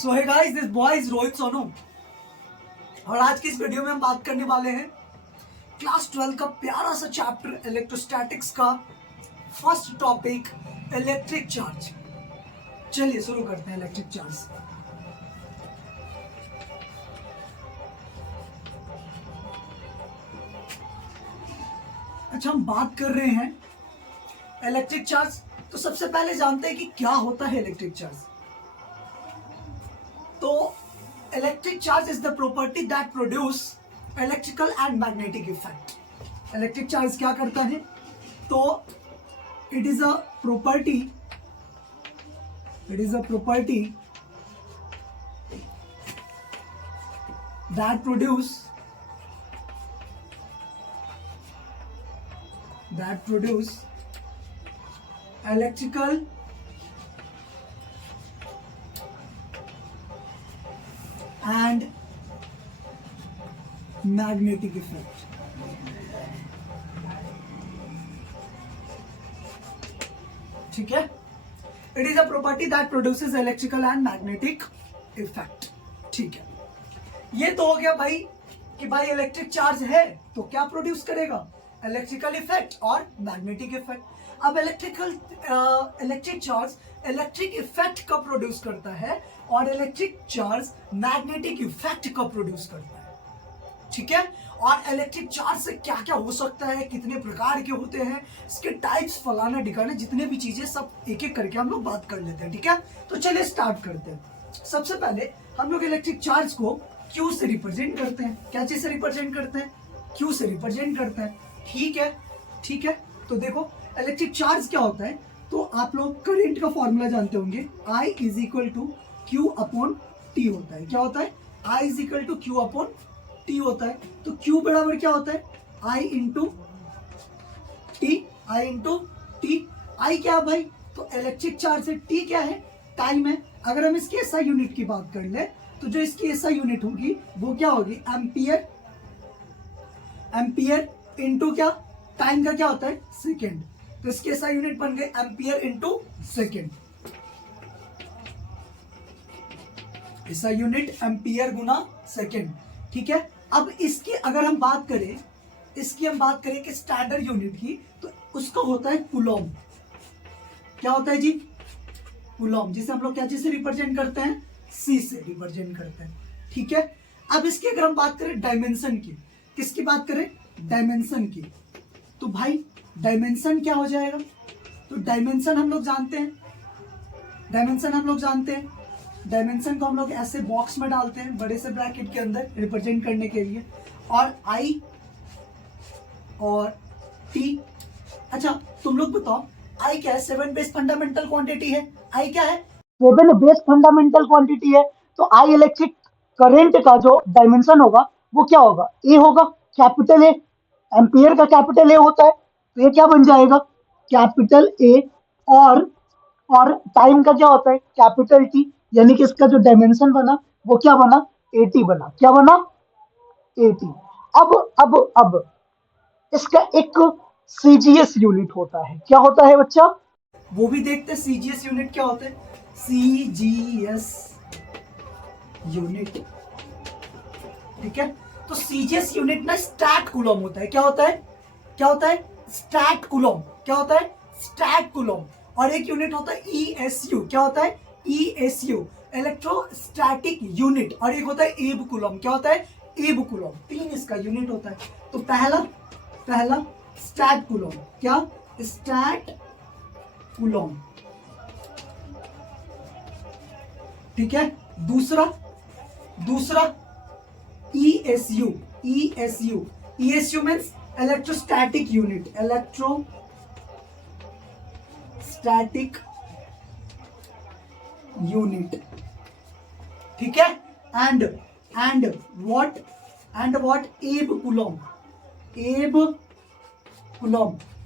So hey guys, this boy is Rohit Sonu और आज की इस वीडियो में हम बात करने वाले हैं क्लास 12 का प्यारा सा चैप्टर इलेक्ट्रोस्टैटिक्स का फर्स्ट टॉपिक इलेक्ट्रिक चार्ज। चलिए शुरू करते हैं इलेक्ट्रिक चार्ज। अच्छा, हम बात कर रहे हैं इलेक्ट्रिक चार्ज। तो सबसे पहले जानते हैं कि क्या होता है इलेक्ट्रिक चार्ज। तो electric charge is the property that produce electrical and magnetic effect. Electric charge क्या करता है? तो it is a property that produce electrical and magnetic effect। ठीक है, it is a property that produces electrical and magnetic effect. ठीक है, ये तो हो गया भाई कि भाई इलेक्ट्रिक चार्ज है तो क्या प्रोड्यूस करेगा? इलेक्ट्रिकल इफेक्ट और मैग्नेटिक इफेक्ट। अब इलेक्ट्रिक चार्ज इलेक्ट्रिक इफेक्ट का प्रोड्यूस करता है और इलेक्ट्रिक चार्ज मैग्नेटिक इफेक्ट का प्रोड्यूस करता है। ठीक है, और इलेक्ट्रिक चार्ज से क्या क्या हो सकता है, कितने प्रकार के होते हैं, इसके टाइप्स, फलाना ढिकाना, जितने भी चीजें सब एक एक करके हम लोग बात कर लेते हैं। ठीक है, तो चलिए स्टार्ट करते हैं। सबसे पहले हम लोग इलेक्ट्रिक चार्ज को क्यू से रिप्रेजेंट करते हैं। क्या चीज से रिप्रेजेंट करते हैं? क्यू से रिप्रेजेंट करते हैं। ठीक है, तो देखो इलेक्ट्रिक चार्ज क्या होता है। तो आप लोग करंट का फॉर्मूला जानते होंगे, I is equal to Q upon T होता है। क्या होता है? I is equal to Q upon T होता है। तो Q बराबर क्या होता है? I into T. I क्या है भाई? तो इलेक्ट्रिक चार्ज है। T क्या है? टाइम है। अगर हम इसकी SI यूनिट की बात कर ले तो जो इसकी SI यूनिट होगी वो क्या होगी? एम्पियर इंटू क्या? टाइम का क्या होता है? सेकेंड। तो इसकी SI यूनिट बन गए ampere into second. SI unit ampere गुना सेकेंड। ठीक है, अब इसकी अगर हम बात करें कि स्टैंडर्ड यूनिट की, तो उसका होता है कूलॉम। क्या होता है जी? कूलॉम, जिसे हम लोग क्या चीज से रिप्रेजेंट करते हैं? C से रिप्रेजेंट करते हैं। ठीक है, अब इसकी अगर हम बात करें डायमेंशन की, किसकी बात करें? डायमेंशन की। तो भाई डायमेंशन क्या हो जाएगा? तो डायमेंशन हम लोग जानते हैं। डायमेंशन को हम लोग ऐसे बॉक्स में डालते हैं, बड़े से ब्रैकेट के अंदर रिप्रेजेंट करने के लिए। और I और T। अच्छा, तुम लोग बताओ I क्या है? 7 बेस फंडामेंटल क्वांटिटी है। I क्या है? 7 बेस फंडामेंटल क्वांटिटी है। तो I इलेक्ट्रिक करंट का जो डायमेंशन होगा वो क्या होगा? A होगा, कैपिटल A। एम्पियर का कैपिटल A होता है, तो ये क्या बन जाएगा? Capital A। और टाइम का क्या होता है? Capital T। यानी कि इसका जो डायमेंशन बना वो क्या बना? 80 बना। क्या बना? 80। अब इसका एक CGS यूनिट होता है। क्या होता है बच्चा? वो भी देखते हैं CGS यूनिट क्या होता है। CGS unit. ठीक है, तो CGS यूनिट ना स्टैट कूलम होता है। क्या होता है? Stat coulomb. क्या होता है? Stat coulomb. और एक यूनिट होता है ESU। क्या होता है? ESU, electrostatic unit. और एक होता है एब कूलम। क्या होता है? एब कूलम। 3 इसका यूनिट होता है। तो पहला स्टैट कूलम। क्या? Stat coulomb. ठीक है, दूसरा ESU मीन्स इलेक्ट्रोस्टैटिक यूनिट। ठीक है, एंड व्हाट? एब कूलम।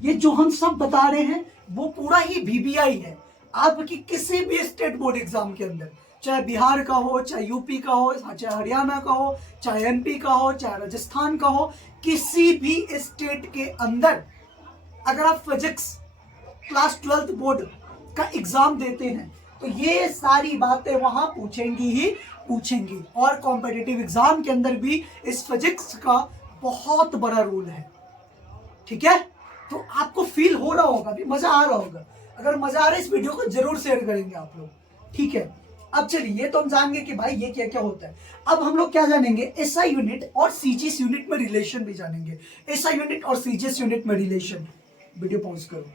ये जो हम सब बता रहे हैं वो पूरा ही VBI है आपकी किसी भी स्टेट बोर्ड एग्जाम के अंदर, चाहे बिहार का हो, चाहे यूपी का हो, चाहे हरियाणा का हो, चाहे MP का हो, चाहे राजस्थान का हो, किसी भी स्टेट के अंदर अगर आप फिजिक्स क्लास 12th बोर्ड का एग्जाम देते हैं तो ये सारी बातें वहां पूछेंगी ही पूछेंगी। और कॉम्पिटिटिव एग्जाम के अंदर भी इस फिजिक्स का बहुत बड़ा रोल है। ठीक है, तो आपको फील हो रहा होगा, भी मजा आ रहा होगा। अगर मजा आ रहा है इस वीडियो को जरूर शेयर करेंगे आप लोग। ठीक है, अब चलिए ये तो हम जानेंगे कि भाई ये क्या क्या होता है। अब हम लोग क्या जानेंगे, एसआई यूनिट और सीजीएस यूनिट में रिलेशन भी जानेंगे। एसआई यूनिट और सीजीएस यूनिट में रिलेशन। वीडियो पॉज करो।